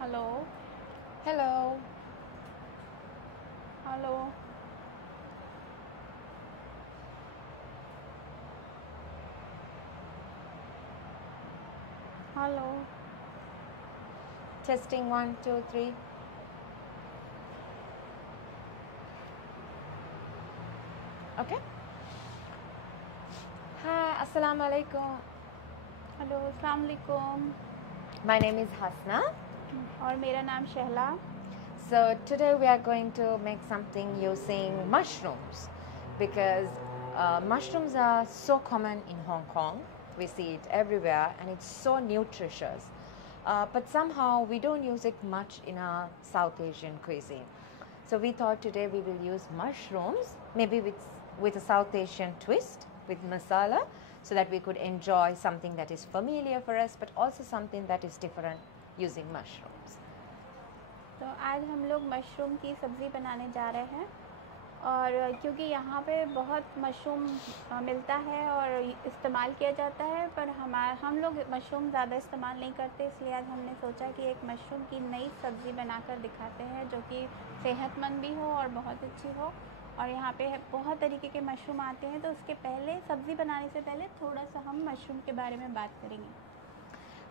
Hello, Hello. hello. Hello. Testing one, two, three. Okay. Hi, Assalamu alaikum. Hello अस्सलाम वालेकुम My name is Hasna. और मेरा नाम Shahla. So today we are going to make something using mushrooms because mushrooms are so common in Hong Kong. We see it everywhere and it's so nutritious. But somehow we don't use it much in our South Asian cuisine. So we thought today we will use mushrooms, maybe with a South Asian twist with masala, so that we could enjoy something that is familiar for us, but also something that is different using mushrooms. तो आज हम लोग mushroom की सब्ज़ी बनाने जा रहे हैं और क्योंकि यहाँ पे बहुत मशरूम मिलता है और इस्तेमाल किया जाता है, पर हम लोग मशरूम ज़्यादा इस्तेमाल नहीं करते, इसलिए आज हमने सोचा कि एक मशरूम की नई सब्ज़ी बनाकर दिखाते हैं जो कि सेहतमंद भी हो और बहुत अच्छी हो. और यहाँ पे बहुत तरीके के मशरूम आते हैं, तो उसके पहले सब्ज़ी बनाने से पहले थोड़ा सा हम मशरूम के बारे में बात करेंगे.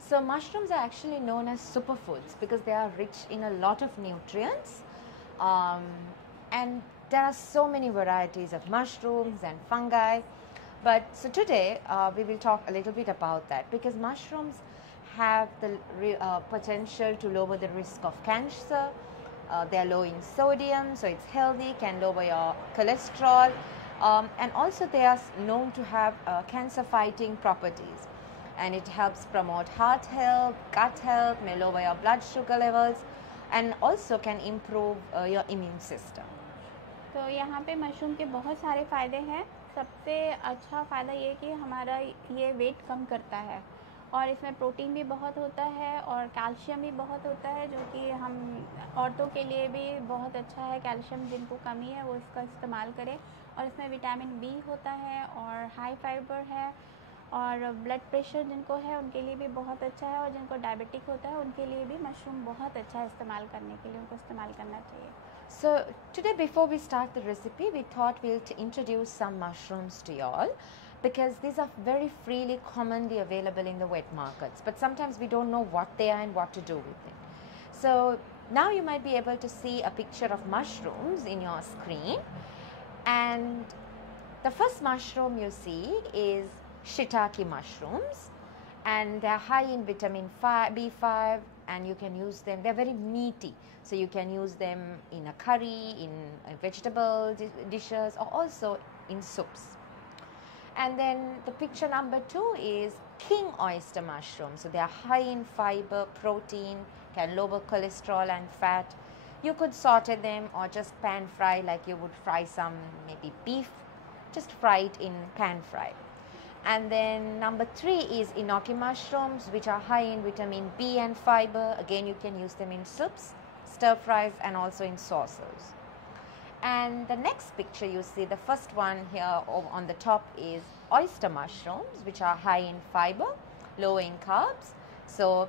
So mushrooms are actually known as superfoods because they are rich in a lot of nutrients, and there are so many varieties of mushrooms and fungi. But so today we will talk a little bit about that because mushrooms have the potential to lower the risk of cancer. They are low in sodium, so it's healthy, can lower your cholesterol, and also they are known to have cancer-fighting properties. And it helps promote heart health, gut health, may lower your blood sugar levels, and also can improve your immune system. तो यहाँ पे mushroom के बहुत सारे फ़ायदे हैं. सबसे अच्छा फ़ायदा ये कि हमारा ये वेट कम करता है और इसमें प्रोटीन भी बहुत होता है और कैल्शियम भी बहुत होता है, जो कि हम औरतों के लिए भी बहुत अच्छा है. कैल्शियम जिनको कमी है वो इसका इस्तेमाल करें. और इसमें विटामिन बी होता है और हाई फाइबर है, और ब्लड प्रेशर जिनको है उनके लिए भी बहुत अच्छा है, और जिनको डायबिटिक होता है उनके लिए भी मशरूम बहुत अच्छा है इस्तेमाल करने के लिए, उनको इस्तेमाल करना चाहिए. So today, before we start the recipe, we thought we'll introduce some mushrooms to y'all because these are very freely, commonly available in the wet markets. But sometimes we don't know what they are and what to do with them. So now you might be able to see a picture of mushrooms in your screen, and the first mushroom you see is shiitake mushrooms, and they're high in vitamin B5, and you can use them. They're very meaty, so you can use them in a curry, in vegetable dishes, or also in soups. And then the picture number 2 is king oyster mushrooms. So they are high in fiber, protein, can lower cholesterol and fat. You could saute them or just pan fry like you would fry some maybe beef. Just fry it in pan fry. And then number 3 is enoki mushrooms, which are high in vitamin B and fiber. Again, you can use them in soups, stir fries, and also in sauces. And the next picture you see, the first one here on the top is oyster mushrooms, which are high in fiber, low in carbs. So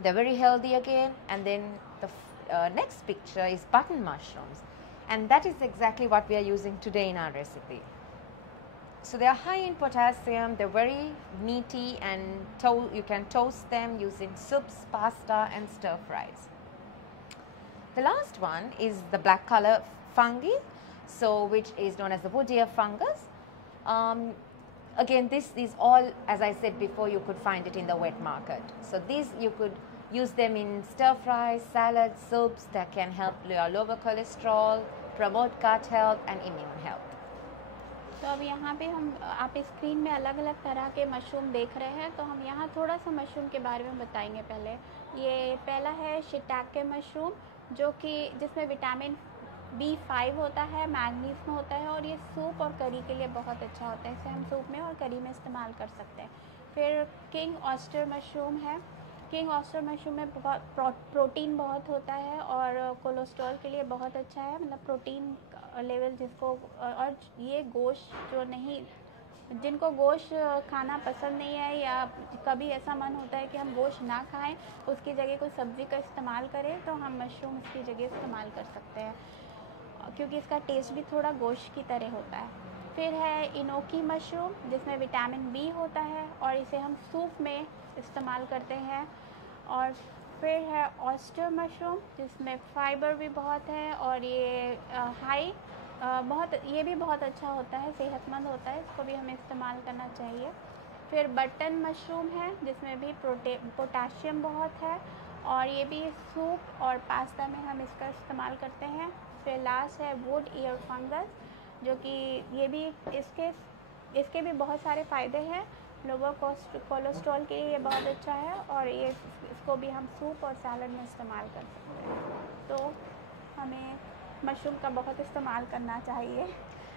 they're very healthy again. And then the next picture is button mushrooms. And that is exactly what we are using today in our recipe. So they are high in potassium, they're very meaty, and you can toast them using soups, pasta, and stir fries. The last one is the black color fungi, so which is known as the wood ear fungus. Again, this is all, as I said before, you could find it in the wet market. So these you could use them in stir fries, salads, soups that can help your lower cholesterol, promote gut health, and immune health. तो अब यहाँ पे आप screen में अलग अलग तरह के मशरूम देख रहे हैं, तो हम यहाँ थोड़ा सा मशरूम के बारे में बताएंगे. पहले ये पहला है शिटाके मशरूम, जो कि जिसमें विटामिन B5 होता है, मैग्नीज में होता है, और ये सूप और करी के लिए बहुत अच्छा होता है. इसे हम सूप में और करी में इस्तेमाल कर सकते हैं. फिर किंग ऑयस्टर मशरूम है. किंग ऑयस्टर मशरूम में प्रोटीन बहुत होता है और कोलेस्ट्रॉल के लिए बहुत अच्छा है, मतलब प्रोटीन लेवल जिसको, और ये गोश्त जो नहीं जिनको गोश्त खाना पसंद नहीं है या कभी ऐसा मन होता है कि हम गोश्त ना खाएं, उसकी जगह कोई सब्ज़ी का इस्तेमाल करें, तो हम मशरूम इसकी जगह इस्तेमाल कर सकते हैं, क्योंकि इसका टेस्ट भी थोड़ा गोश्त की तरह होता है। फिर है इनोकी मशरूम, जिसमें विटामिन बी होता है और इसे हम सूप में इस्तेमाल करते हैं। और फिर है ऑयस्टर मशरूम, जिसमें फ़ाइबर भी बहुत है और ये ये भी बहुत अच्छा होता है, सेहतमंद होता है, इसको भी हमें इस्तेमाल करना चाहिए। फिर बटन मशरूम है, जिसमें भी पोटाशियम बहुत है और ये भी सूप और पास्ता में हम इसका इस्तेमाल करते हैं। फिर लास्ट है वुड ईयर फंगस, जो कि ये भी इसके भी बहुत सारे फ़ायदे हैं। लोअर कोलेस्ट्रॉल के लिए ये बहुत अच्छा है और इसको भी हम सूप और सैलड में इस्तेमाल कर सकते हैं। तो हमें मशरूम का बहुत इस्तेमाल करना चाहिए,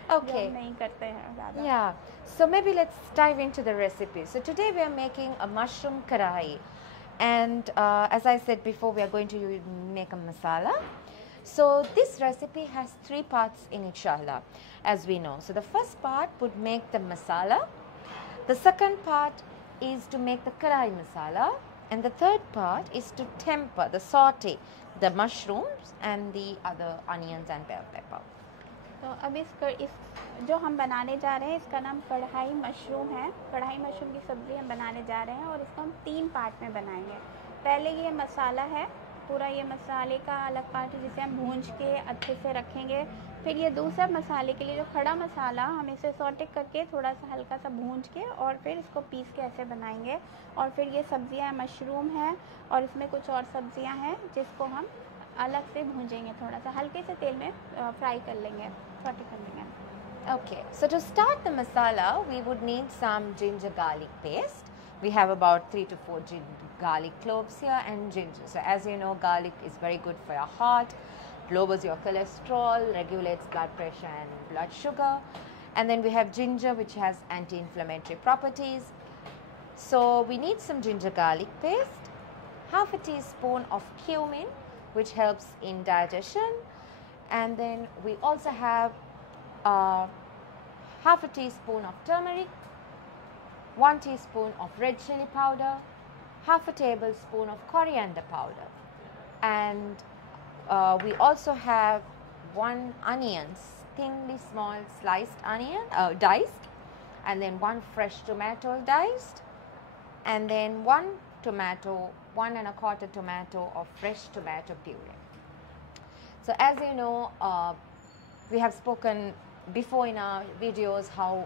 जो हम नहीं करते हैं ज़्यादा। Yeah, so maybe let's dive into the recipe. So today we are making a mushroom karahi, and as I said before, we are going to make a masala. So this recipe has 3 parts in it, inshallah, as we know. So the first part would make the masala, the second part is to make the karahi masala, and the third part is to temper, the saute the mushrooms and the other onions and bell pepper. तो अब इस जो हम बनाने जा रहे हैं, इसका नाम कढ़ाई मशरूम है। कढ़ाई मशरूम की सब्ज़ी हम बनाने जा रहे हैं और इसको हम 3 पार्ट में बनाएंगे। पहले ये मसाला है, पूरा ये मसाले का अलग पार्ट है, जिसे हम भूंज के अच्छे से रखेंगे। फिर ये दूसरा मसाले के लिए जो खड़ा मसाला, हम इसे सॉटे करके थोड़ा सा हल्का सा भूंज के और फिर इसको पीस के ऐसे बनाएंगे। और फिर ये सब्ज़ियाँ मशरूम हैं और इसमें कुछ और सब्ज़ियाँ हैं, जिसको हम अलग से भूंजेंगे, थोड़ा सा हल्के से तेल में फ्राई कर लेंगे, सॉटे कर लेंगे। Okay, so to start the masala, we would need some ginger garlic paste. We have about 3 to 4 garlic cloves here and ginger. So as you know, garlic is very good for your heart, lowers your cholesterol, regulates blood pressure and blood sugar. And then we have ginger, which has anti-inflammatory properties. So we need some ginger garlic paste, half a teaspoon of cumin, which helps in digestion. And then we also have half a teaspoon of turmeric, 1 teaspoon of red chili powder, half a tablespoon of coriander powder, and we also have 1 onion, thinly small sliced onion, diced, and then 1 fresh tomato diced, and then 1 tomato, 1 1/4 tomato of fresh tomato puree. So as you know, we have spoken before in our videos how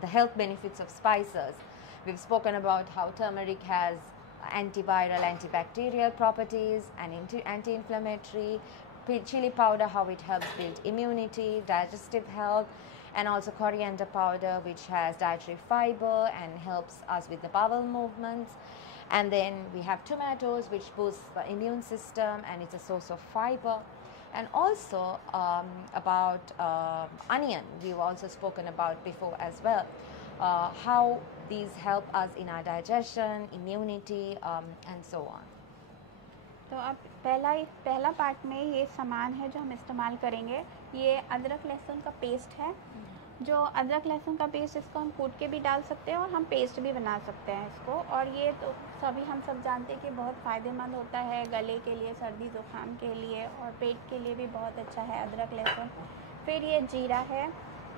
the health benefits of spices. We've spoken about how turmeric has antiviral, antibacterial properties and anti-inflammatory. Chili powder, how it helps build immunity, digestive health, and also coriander powder, which has dietary fiber and helps us with the bowel movements. And then we have tomatoes, which boosts the immune system and it's a source of fiber. And also about onion, we've also spoken about before as well, how these help us in our digestion, immunity, and so on. तो अब पहला part में ये सामान है जो हम इस्तेमाल करेंगे। ये अदरक लहसुन का पेस्ट है। जो अदरक लहसुन का पेस्ट, इसको हम कूट के भी डाल सकते हैं और हम पेस्ट भी बना सकते हैं इसको। और ये तो हम सब जानते हैं कि बहुत फ़ायदेमंद होता है गले के लिए, सर्दी ज़ुकाम के लिए और पेट के लिए भी बहुत अच्छा है अदरक लहसुन। फिर ये जीरा है।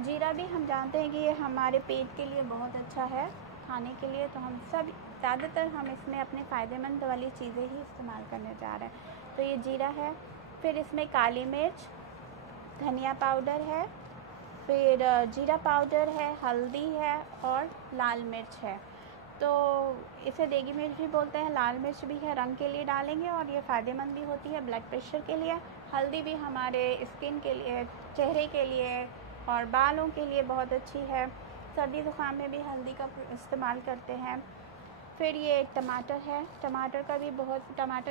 जीरा भी हम जानते हैं कि ये हमारे पेट के लिए बहुत अच्छा है खाने के लिए, तो हम सब ज़्यादातर हम इसमें अपने फ़ायदेमंद वाली चीज़ें ही इस्तेमाल करने जा रहे हैं। तो ये जीरा है। फिर इसमें काली मिर्च, धनिया पाउडर है, फिर जीरा पाउडर है, हल्दी है और लाल मिर्च है। तो इसे देगी मिर्च भी बोलते हैं, लाल मिर्च भी है, रंग के लिए डालेंगे और ये फ़ायदेमंद भी होती है ब्लड प्रेशर के लिए। हल्दी भी हमारे स्किन के लिए, चेहरे के लिए और बालों के लिए बहुत अच्छी है। सर्दी ज़ुकाम में भी हल्दी का इस्तेमाल करते हैं। फिर ये टमाटर है। टमाटर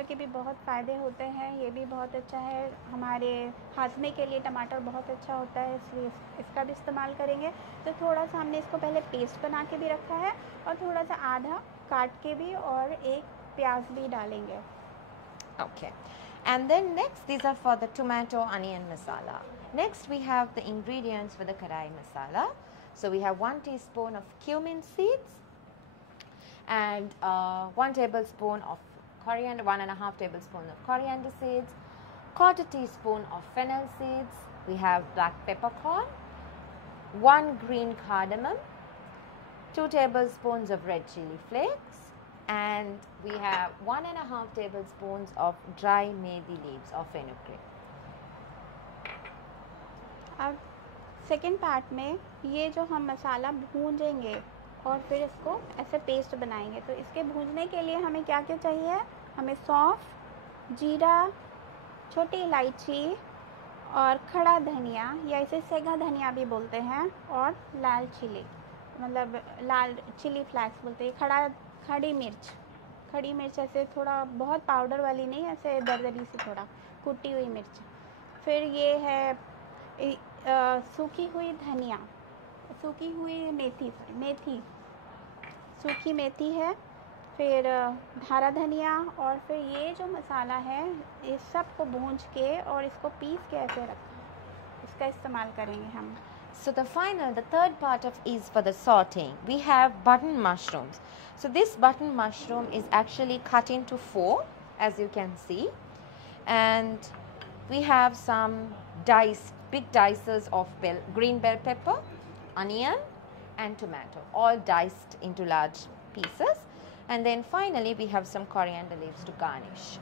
के भी बहुत फ़ायदे होते हैं, ये भी बहुत अच्छा है। हमारे हाजमे के लिए टमाटर बहुत अच्छा होता है, इसलिए इसका भी इस्तेमाल करेंगे। तो थोड़ा सा हमने इसको पहले पेस्ट बना के भी रखा है और थोड़ा सा आधा काट के भी और एक प्याज भी डालेंगे। Okay, and then next these are for the tomato onion masala. Next we have the ingredients for the karai masala. So we have 1 teaspoon of cumin seeds and 1 tablespoon of coriander, 1.5 tablespoon of coriander seeds, 1/4 teaspoon of fennel seeds. We have black peppercorn, 1 green cardamom, 2 tablespoons of red chili flakes, and we have 1.5 tablespoons of dry methi leaves or fenugreek. अब second part में ये जो हम मसाला भूंजेंगे और फिर इसको ऐसे paste बनाएंगे, तो इसके भूंजने के लिए हमें क्या क्या चाहिए? हमें सौंफ, जीरा, छोटी इलायची और खड़ा धनिया या इसे सेगा धनिया भी बोलते हैं, और लाल चिली, मतलब लाल चिली फ्लैक्स बोलते हैं, खड़ी मिर्च ऐसे थोड़ा बहुत पाउडर वाली नहीं, ऐसे दरदरी सी थोड़ा कुटी हुई मिर्च। फिर ये है सूखी हुई धनिया, सूखी हुई मेथी सूखी मेथी है, फिर हरा धनिया, और फिर ये जो मसाला है इस सब को भूंज के और इसको पीस के ऐसे रखना, इसका इस्तेमाल करेंगे हम। So the third part is for the sauteing. We have button mushrooms. So this button mushroom is actually cut into 4, as you can see, and we have some big dices of green bell pepper, onion and tomato, all diced into large pieces, and then finally we have some coriander leaves to garnish.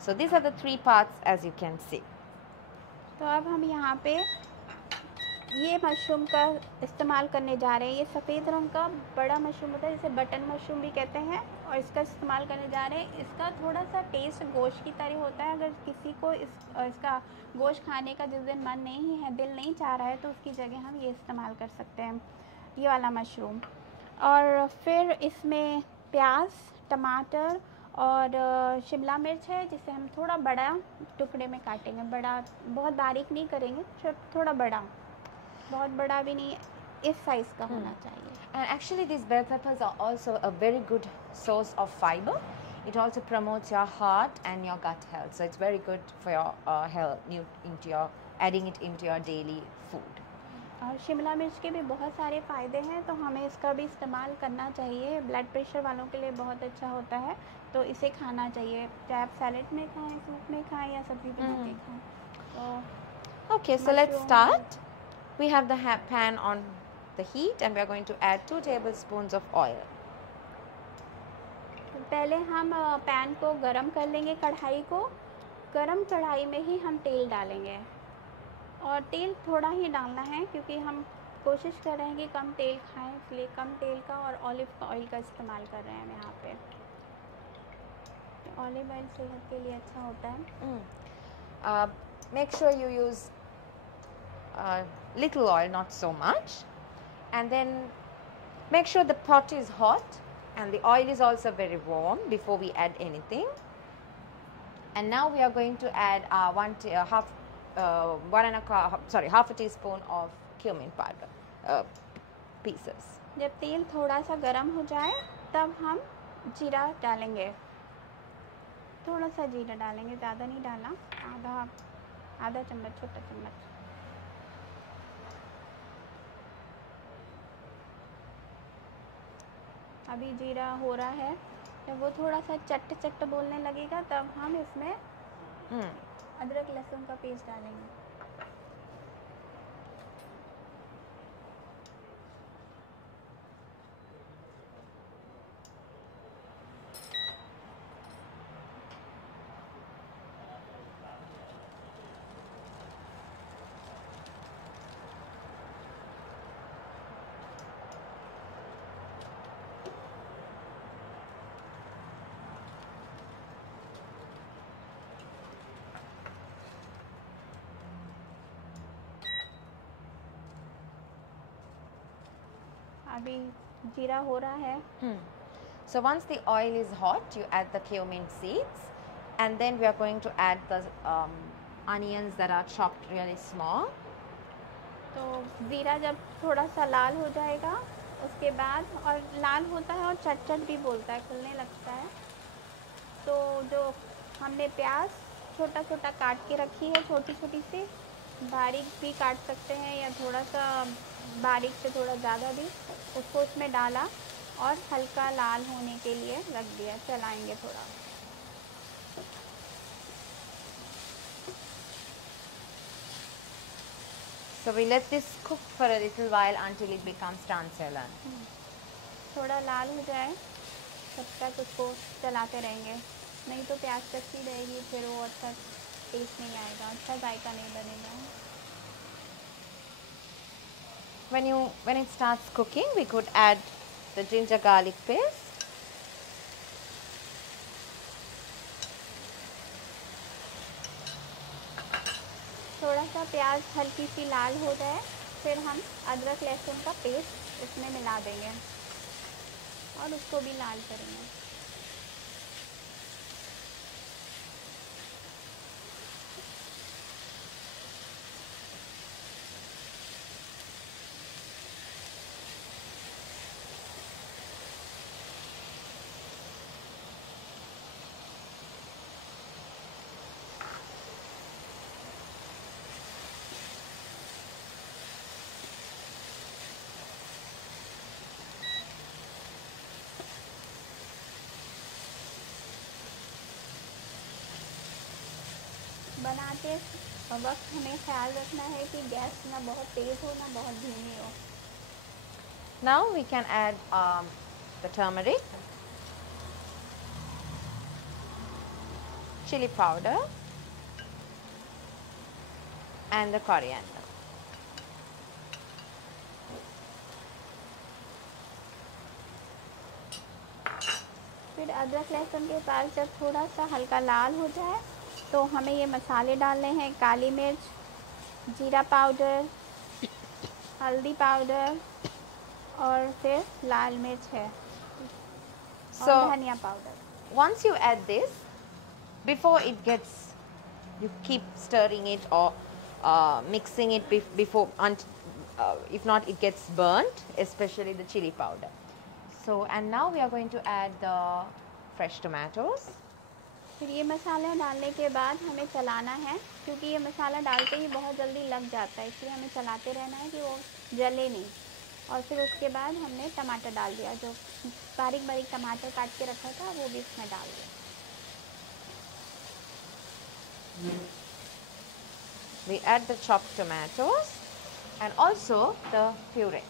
So these are the 3 parts, as you can see. तो अब हम यहाँ पे ये mushroom का इस्तेमाल करने जा रहे हैं। ये सफ़ेद रंग का बड़ा मशरूम होता है, जिसे बटन मशरूम भी कहते हैं, और इसका इस्तेमाल करने जा रहे हैं। इसका थोड़ा सा टेस्ट गोश्त की तरह होता है। अगर किसी को इसका गोश्त खाने का जिस दिन मन नहीं है, दिल नहीं चाह रहा है, तो उसकी जगह हम ये इस्तेमाल कर सकते हैं, ये वाला मशरूम। और फिर इसमें प्याज, टमाटर और शिमला मिर्च है, जिसे हम थोड़ा बड़ा टुकड़े में काटेंगे। बड़ा बहुत बारीक नहीं करेंगे, थोड़ा बड़ा, बहुत बड़ा भी नहीं, इस साइज़ का होना चाहिए। And actually these bell peppers are also a very good source of fiber. It also promotes your heart and your gut health. So it's very good for your health, adding it into your daily food. और शिमला मिर्च के भी बहुत सारे फ़ायदे हैं, तो हमें इसका भी इस्तेमाल करना चाहिए। ब्लड प्रेशर वालों के लिए बहुत अच्छा होता है, तो इसे खाना चाहिए, चाहे आप सैलेड में खाएं, सूप में खाएं या सब्ज़ी बना के खाएं। तो Okay, so let's start. We have the pan on the heat and we are going to add 2 tablespoons of oil. पहले हम पैन को गरम कर लेंगे, कढ़ाई को। गरम कढ़ाई में ही हम तेल डालेंगे, और तेल थोड़ा ही डालना है, क्योंकि हम कोशिश कर रहे हैं कि कम तेल खाएं, इसलिए कम तेल का और ऑलिव ऑयल का इस्तेमाल कर रहे हैं हम यहाँ पे। ऑलिव ऑयल सेहत के लिए अच्छा होता है। Make sure you use little oil, not so much, and then make sure the pot is hot and the oil is also very warm before we add anything. And now we are going to add half a teaspoon of cumin powder pieces. जब तेल थोड़ा सा गर्म हो जाए तब हम जीरा डालेंगे, थोड़ा सा जीरा डालेंगे, ज़्यादा नहीं डालना, आधा चम्मच, छोटा चम्मच। अभी जीरा हो रहा है, जब वो थोड़ा सा चट बोलने लगेगा तब हम इसमें अदरक लहसुन का पेस्ट डालेंगे। अभी जीरा हो रहा है। So once the oil is hot, you add the cumin seeds, and then we are going to add the onions that are chopped really small. तो ज़ीरा जब थोड़ा सा लाल हो जाएगा, उसके बाद, और लाल होता है और चट भी बोलता है, खुलने लगता है, तो जो हमने प्याज छोटा काट के रखी है, छोटी सी, बारीक भी काट सकते हैं या थोड़ा सा बारीक से थोड़ा ज़्यादा भी। उसको उसमें डाला और हल्का लाल होने के लिए रख दिया, चलाएंगे थोड़ा। So we let this cook for a little while until it becomes translucent. थोड़ा लाल हो जाए तब तक उसको चलाते रहेंगे, नहीं तो प्याज कच्ची रहेगी, फिर वो अच्छा टेस्ट नहीं आएगा, अच्छा जायका नहीं बनेगा। When it starts cooking, we could add the ginger garlic paste. थोड़ा सा प्याज हल्की सी लाल हो जाए, फिर हम अदरक लहसुन का पेस्ट इसमें मिला देंगे और उसको भी लाल करेंगे। बनाते वक्त हमें ख्याल रखना है कि गैस ना बहुत तेज़ हो ना बहुत धीमी हो। Now we can add the turmeric, chili powder, and the coriander. फिर अदरक लहसुन के साथ जब थोड़ा सा हल्का लाल हो जाए तो हमें ये मसाले डालने हैं, काली मिर्च, जीरा पाउडर, हल्दी पाउडर और फिर लाल मिर्च है और धनिया powder. Once you add this, before it gets, you keep stirring it or mixing it before, if not it gets burnt, especially the chili powder. So, and now we are going to add the fresh tomatoes. फिर ये मसाला डालने के बाद हमें चलाना है, क्योंकि ये मसाला डालते ही बहुत जल्दी लग जाता है, इसलिए हमें चलाते रहना है कि वो जले नहीं। और फिर उसके बाद हमने टमाटर डाल दिया, जो बारीक बारीक टमाटर काट के रखा था वो भी इसमें डाल दिया। We add the chopped tomatoes and also the puree.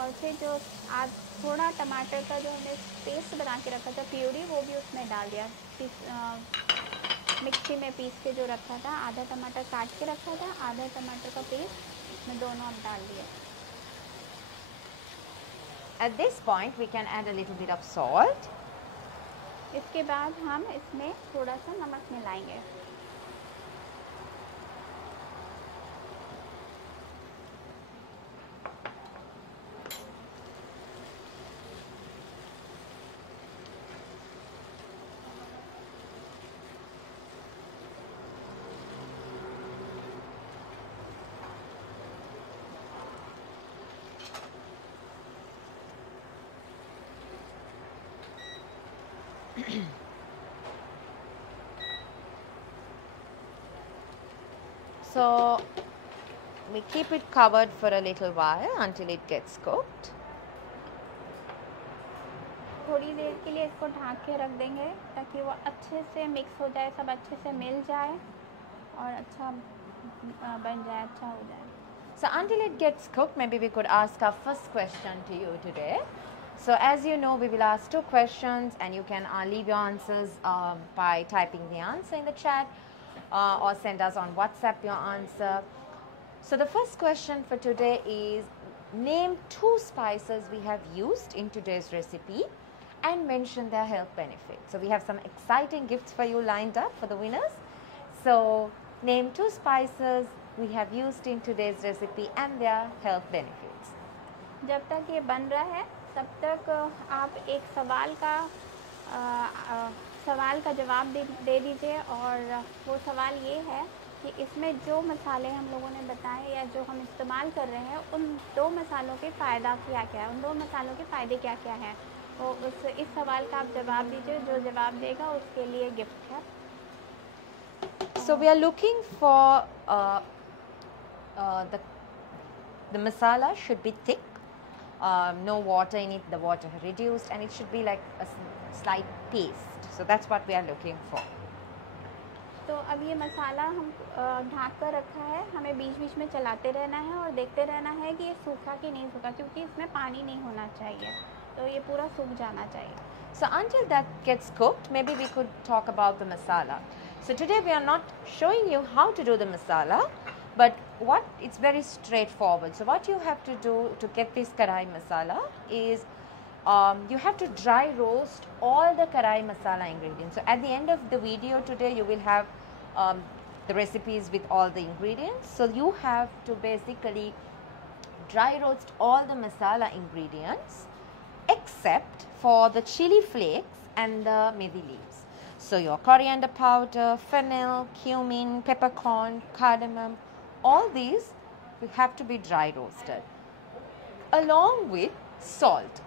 और फिर जो आज थोड़ा टमाटर का जो हमने पेस्ट बना के रखा था प्यूरी, वो भी उसमें डाल दिया। मिक्सी में पीस के जो रखा था, आधा टमाटर काट के रखा था, आधा टमाटर का पेस्ट में दोनों अब डाल दिया। At this point we can add a little bit of salt. इसके बाद हम इसमें थोड़ा सा नमक मिलाएंगे। So we keep it covered for a little while until it gets cooked. थोड़ी देर के लिए इसको ढक के रख देंगे ताकि वो अच्छे से मिक्स हो जाए, सब अच्छे से मिल जाए और अच्छा बन जाए, अच्छा हो जाए। So until it gets cooked, maybe we could ask our first question to you today. So as you know, we will ask 2 questions and you can leave your answers by typing the answer in the chat or send us on WhatsApp your answer. So the first question for today is, name 2 spices we have used in today's recipe and mention their health benefits. So we have some exciting gifts for you lined up for the winners. So name 2 spices we have used in today's recipe and their health benefits. जब तक ये बन रहा है तब तक आप एक सवाल का जवाब दे दीजिए, और वो सवाल ये है कि इसमें जो मसाले हम लोगों ने बताए या जो हम इस्तेमाल कर रहे हैं, उन 2 मसालों के फ़ायदा क्या क्या है, उन 2 मसालों के फ़ायदे क्या क्या हैं, तो इस सवाल का आप जवाब दीजिए। जो जवाब देगा उसके लिए गिफ्ट है। So we are looking for the masala should be thick, no water in it, the water reduced, and it should be like a slight paste. So that's what we are looking for. तो अब ये मसाला हम ढक कर रखा है, हमें बीच बीच में चलाते रहना है और देखते रहना है कि ये सूखा कि नहीं सूखा, क्योंकि इसमें पानी नहीं होना चाहिए, तो ये पूरा सूख जाना चाहिए. So until that gets cooked, maybe we could talk about the masala. So today we are not showing you how to do the masala, but it's very straightforward. So what you have to do to get this karahi masala is you have to dry roast all the karahi masala ingredients. So at the end of the video today you will have the recipes with all the ingredients. So you have to basically dry roast all the masala ingredients except for the chili flakes and the methi leaves. So your coriander powder, fennel, cumin, peppercorn, cardamom, all these have to be dry roasted along with salt,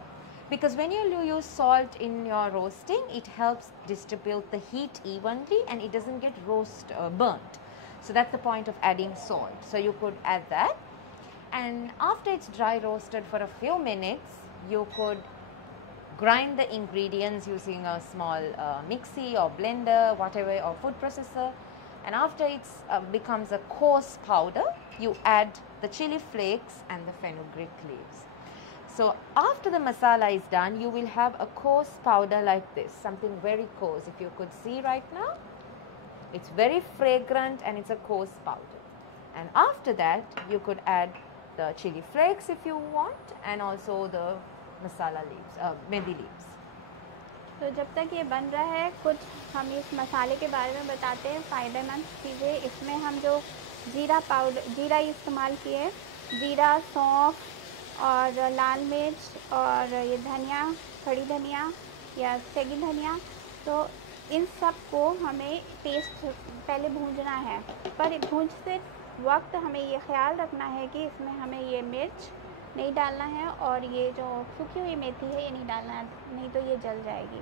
because when you use salt in your roasting, it helps distribute the heat evenly and it doesn't get burnt. So that's the point of adding salt. So you could add that, and after it's dry roasted for a few minutes, you could grind the ingredients using a small mixie or blender, whatever, or food processor. And after it becomes a coarse powder, you add the chili flakes and the fenugreek leaves. So after the masala is done, you will have a coarse powder like this, something very coarse. If you could see right now, it's very fragrant and it's a coarse powder. And after that, you could add the chili flakes if you want, and also the masala leaves, methi leaves. तो जब तक ये बन रहा है, कुछ हम इस मसाले के बारे में बताते हैं, फ़ायदेमंद चीज़ें. इसमें हम जो जीरा इस्तेमाल किए, जीरा, सौंफ और लाल मिर्च और ये धनिया, खड़ी धनिया या सगी धनिया, तो इन सब को हमें पेस्ट पहले भूंजना है. पर भूंजते वक्त हमें ये ख्याल रखना है कि इसमें हमें ये मिर्च नहीं डालना है और ये जो सूखी हुई मेथी है ये नहीं डालना है, नहीं तो ये जल जाएगी.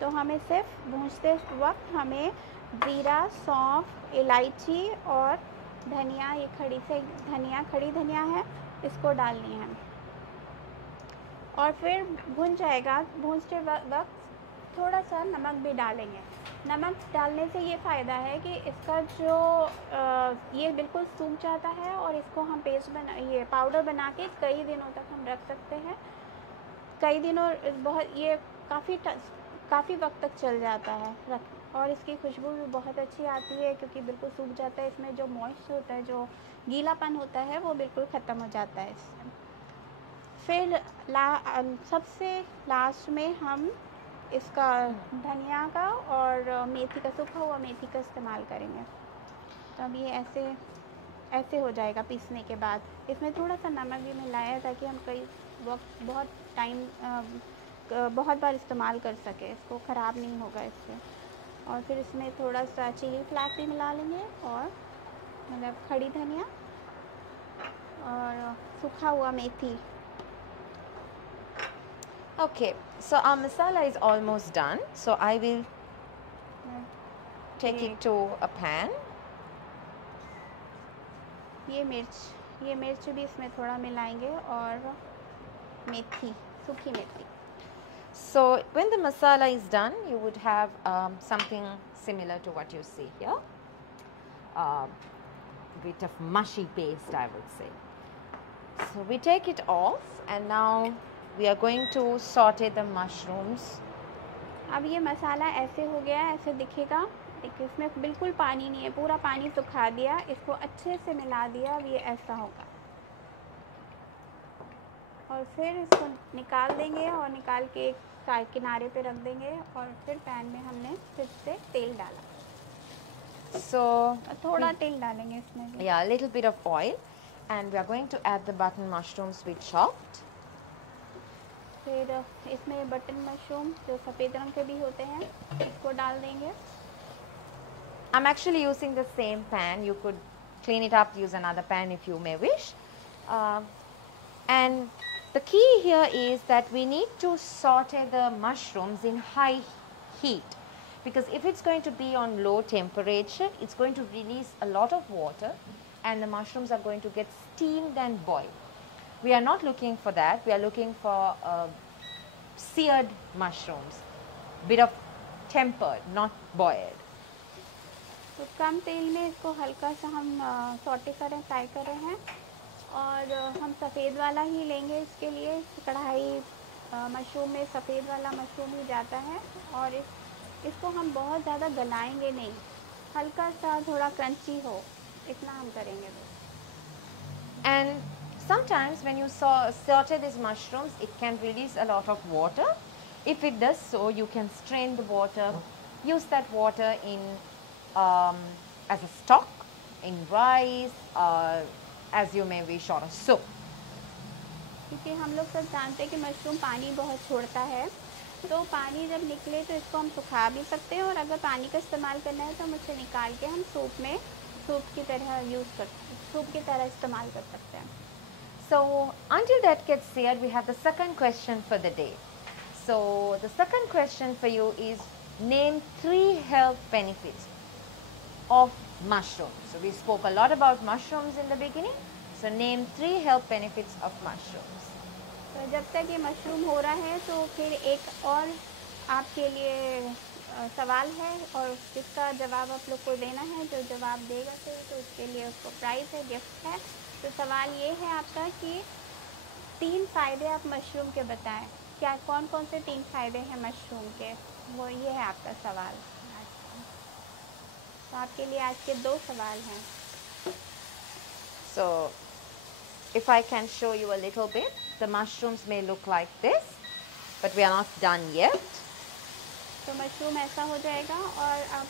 तो हमें सिर्फ भूंजते वक्त हमें जीरा, सौंफ, इलायची और धनिया, ये खड़ी धनिया है, इसको डालनी है. और फिर भुन जाएगा. भूंजते वक्त थोड़ा सा नमक भी डालेंगे. नमक डालने से ये फ़ायदा है कि इसका जो ये बिल्कुल सूख जाता है और इसको हम ये पाउडर बना के कई दिनों तक हम रख सकते हैं. कई दिनों ये काफ़ी वक्त तक चल जाता है और इसकी खुशबू भी बहुत अच्छी आती है, क्योंकि बिल्कुल सूख जाता है. इसमें जो मॉइस्चर होता है, जो गीलापन होता है, वो बिल्कुल ख़त्म हो जाता है इससे. फिर सबसे लास्ट में हम इसका धनिया का और मेथी का, सूखा हुआ मेथी का इस्तेमाल करेंगे. तो अब ये ऐसे हो जाएगा पीसने के बाद. इसमें थोड़ा सा नमक भी मिलाया ताकि हम बहुत बार इस्तेमाल कर सकें, इसको ख़राब नहीं होगा इससे. और फिर इसमें थोड़ा सा चिली फ्लेक्स भी मिला लेंगे और मतलब खड़ी धनिया और सूखा हुआ मेथी. Okay, so our masala is almost done. So I will take it to a pan. ये मिर्च भी इसमें थोड़ा मिलाएंगे और मेथी, सूखी मेथी. So when the masala is done, you would have something similar to what you see here. Bit of mushy paste, I would say. So we take it off, and now we are going to saute the mushrooms. अब ये मसाला ऐसे हो गया, ऐसे दिखेगा. देखिए इसमें बिल्कुल पानी नहीं है, पूरा पानी सुखा दिया, इसको अच्छे से मिला दिया. अब ये ऐसा होगा और फिर इसको निकाल देंगे और निकाल के एक किनारे पे रख देंगे. और फिर पैन में हमने फिर से तेल डाला. So थोड़ा तेल डालेंगे इसमें. Yeah, a little bit of oil, and we are going to add the button mushrooms we chopped. फिर इसमें बटन मशरूम जो सफ़ेद रंग के भी होते हैं, इसको डाल देंगे. I'm actually using the same pan. You could clean it up, use another pan if you may wish. And the key here is that we need to saute the mushrooms in high heat. because if it's going to be on low temperature, it's going to release a lot of water and the mushrooms are going to get steamed and boiled. We are not looking for that. We are looking for seared mushrooms, bit of tempered, not boiled. तो कम तेल में इसको हल्का सा हम sauté करें, fry कर रहे हैं और हम सफ़ेद वाला ही लेंगे इसके लिए। कढ़ाई मशरूम में सफ़ेद वाला मशरूम ही जाता है और इसको हम बहुत ज़्यादा गलाएंगे नहीं, हल्का सा थोड़ा क्रंची हो, इतना हम करेंगे बस। And sometimes when you saute these mushrooms, it can release a lot of water. If it does so, you can strain the water, use that water in as a stock, in rice, as you may wish, or a soup. क्योंकि हम लोग सब जानते हैं कि mushroom पानी बहुत छोड़ता है, तो पानी जब निकले तो इसको हम सुखा भी सकते हैं और अगर पानी का इस्तेमाल करना है तो हम उसे निकाल के हम सूप की तरह इस्तेमाल कर सकते हैं। So until that gets seared, we have the second question for the day. So the second question for you is, name 3 health benefits of mushrooms. So we spoke a lot about mushrooms in the beginning. So name 3 health benefits of mushrooms. तो जब तक ये mushroom हो रहा है तो फिर एक और आपके लिए सवाल है और जिसका जवाब आप लोग को देना है। जो जवाब देगा तो उसके लिए उसको प्राइज़ है, गिफ्ट है। तो सवाल ये है आपका कि 3 फ़ायदे आप मशरूम के बताएं। क्या कौन कौन से 3 फ़ायदे हैं मशरूम के, वो ये है आपका सवाल। तो आपके लिए आज के 2 सवाल हैं। So if I can show you a little bit, the mushrooms may look like this, but we are not done yet. तो मशरूम ऐसा हो जाएगा और आप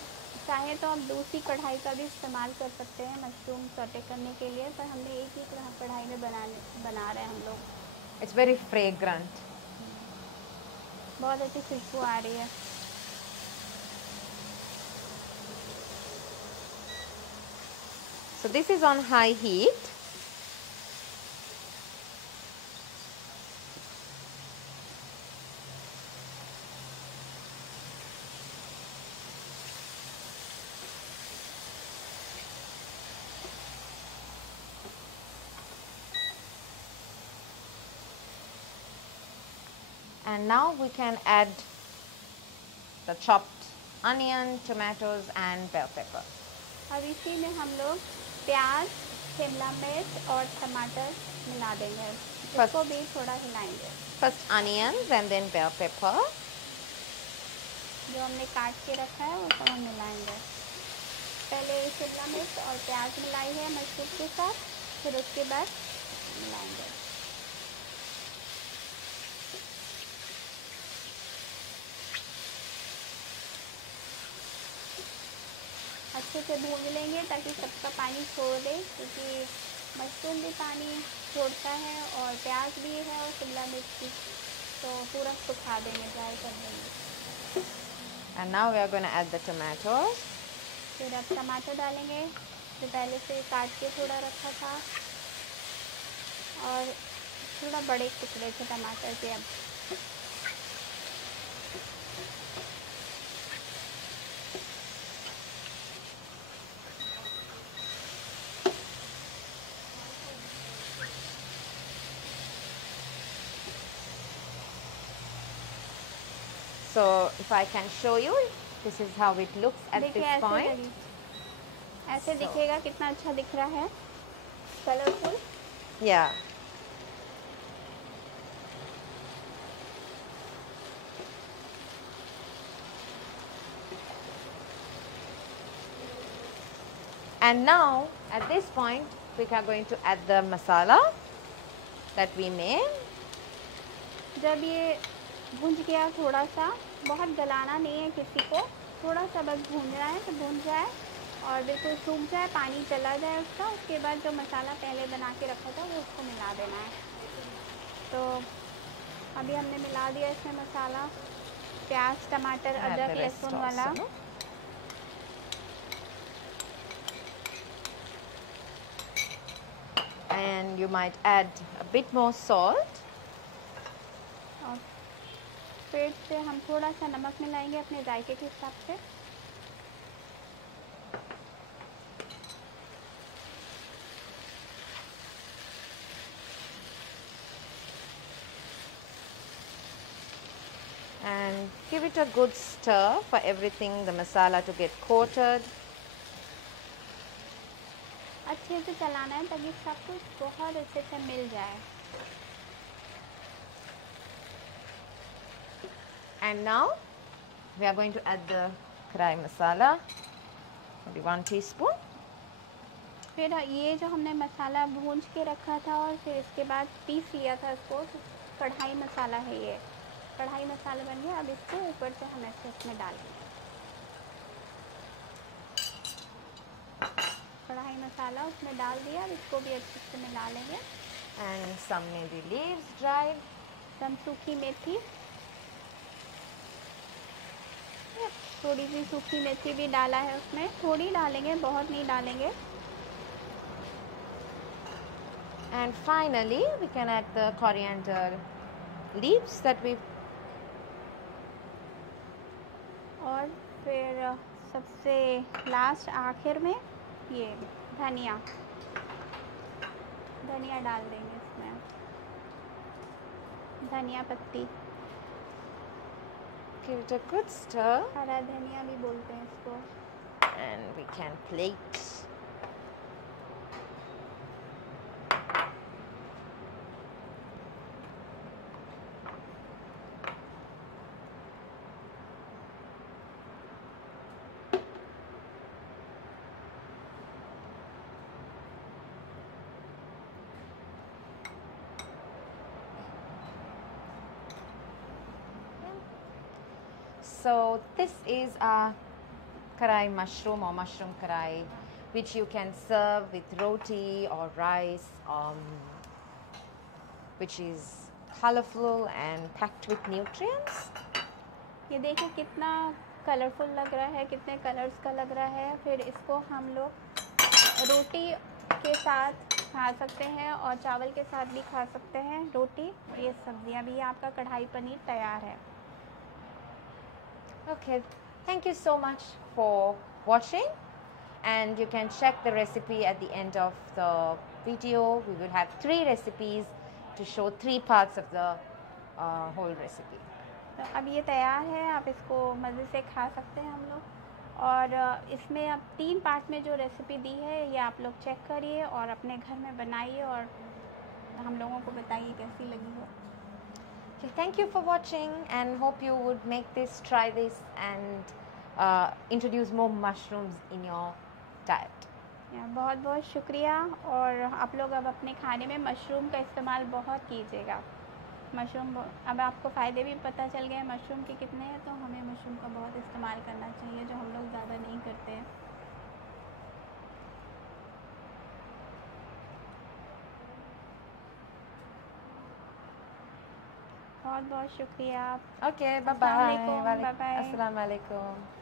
चाहे तो आप दूसरी कढ़ाई का भी इस्तेमाल कर सकते हैं मशरूम सौटे करने के लिए, पर हमने एक ही कढ़ाई में बना रहे हैं हम लोग। It's very fragrant. बहुत अच्छी खुशबू आ रही है। So this is on high heat. And now we can add the chopped onion, tomatoes and bell pepper. अब इसी में हम लोग प्याज, शिमला मिर्च और टमाटर मिला देंगे। इसको भी थोड़ा हिलाएंगे। First onions and then bell pepper. जो हमने काट के रखा है वो सब हम मिलाएंगे। पहले शिमला मिर्च और प्याज मिलाई है मशरूम के साथ, फिर उसके बाद मिलाएंगे। अच्छे से भून लेंगे ताकि सबका पानी छोड़ दे, क्योंकि मशरूम भी पानी छोड़ता है और प्याज भी है और शिमला मिर्च भी, तो पूरा सुखा देंगे, ड्राई कर देंगे। And now we are going to add the tomatoes. फिर अब टमाटर डालेंगे जो पहले से काट के थोड़ा रखा था और थोड़ा बड़े टुकड़े थे टमाटर के। अब So if I can show you, this is how it looks at this point. ऐसे दिखेगा, कितना अच्छा दिख रहा है, colourful. Yeah. And now at this point we are going to add the masala that we made. जब ये भुंज गया थोड़ा सा, बहुत गलाना नहीं है किसी को, थोड़ा सा बस भूनना है तो भून जाए और बिल्कुल सूख जाए, पानी चला जाए उसका। उसके बाद जो मसाला पहले बना के रखा था वो उसको मिला देना है। तो अभी हमने मिला दिया इसमें मसाला, प्याज, टमाटर, अदरक, लहसुन वाला। And you might add a bit more salt. फिर से हम थोड़ा सा नमक मिलाएंगे अपने जायके के हिसाब से। And give it a good stir for everything, the masala to get coated. अच्छे से चलाना है ताकि सब कुछ बहुत अच्छे से मिल जाए। And now we are going to add the karahi masala, maybe 1 teaspoon. फिर ये जो हमने मसाला भूंज के रखा था और फिर इसके बाद पीस लिया था इसको, तो कढ़ाई मसाला है ये। कढ़ाई मसाला बन गया। अब इसको ऊपर से हम ऐसे इसमें डालेंगे। कढ़ाई मसाला उसमें डाल दिया। अब इसको भी अच्छे से मिला लेंगे। And some maybe leaves dried. some सूखी मेथी, थोड़ी सी सूखी मेथी भी डाला है उसमें। थोड़ी डालेंगे, बहुत नहीं डालेंगे। And finally we can add the coriander leaves that we और फिर सबसे लास्ट आखिर में ये धनिया डाल देंगे इसमें, धनिया पत्ती। give it a good stir. हरा धनिया भी बोलते हैं इसको। And we can plate. So this is a karahi mushroom or mushroom karahi, which you can serve with roti or rice, which is colorful and packed with nutrients. ये देखिए कितना colourful लग रहा है, कितने कलर्स का लग रहा है। फिर इसको हम लोग रोटी के साथ खा सकते हैं और चावल के साथ भी खा सकते हैं। रोटी, ये सब्जियां भी। आपका कढ़ाई पनीर तैयार है। Okay, thank you so much for watching, and you can check the recipe at the end of the video. We will have 3 recipes to show 3 parts of the whole recipe. तो अब ये तैयार है, आप इसको मज़े से खा सकते हैं हम लोग। और इसमें अब 3 पार्ट में जो रेसिपी दी है ये आप लोग चेक करिए और अपने घर में बनाइए और हम लोगों को बताइए कैसी लगी हो। Okay, thank you for watching, and hope you would make this, try this, and introduce more mushrooms in your diet. बहुत बहुत शुक्रिया। और आप लोग अब अपने खाने में मशरूम का इस्तेमाल बहुत कीजिएगा। मशरूम, अब आपको फ़ायदे भी पता चल गए मशरूम के कितने हैं, तो हमें मशरूम का बहुत इस्तेमाल करना चाहिए, जो हम लोग ज़्यादा नहीं करते हैं। बहुत बहुत शुक्रिया। Okay, bye अस्सलाम bye. वालेकुम, bye bye. Assalamu alaikum.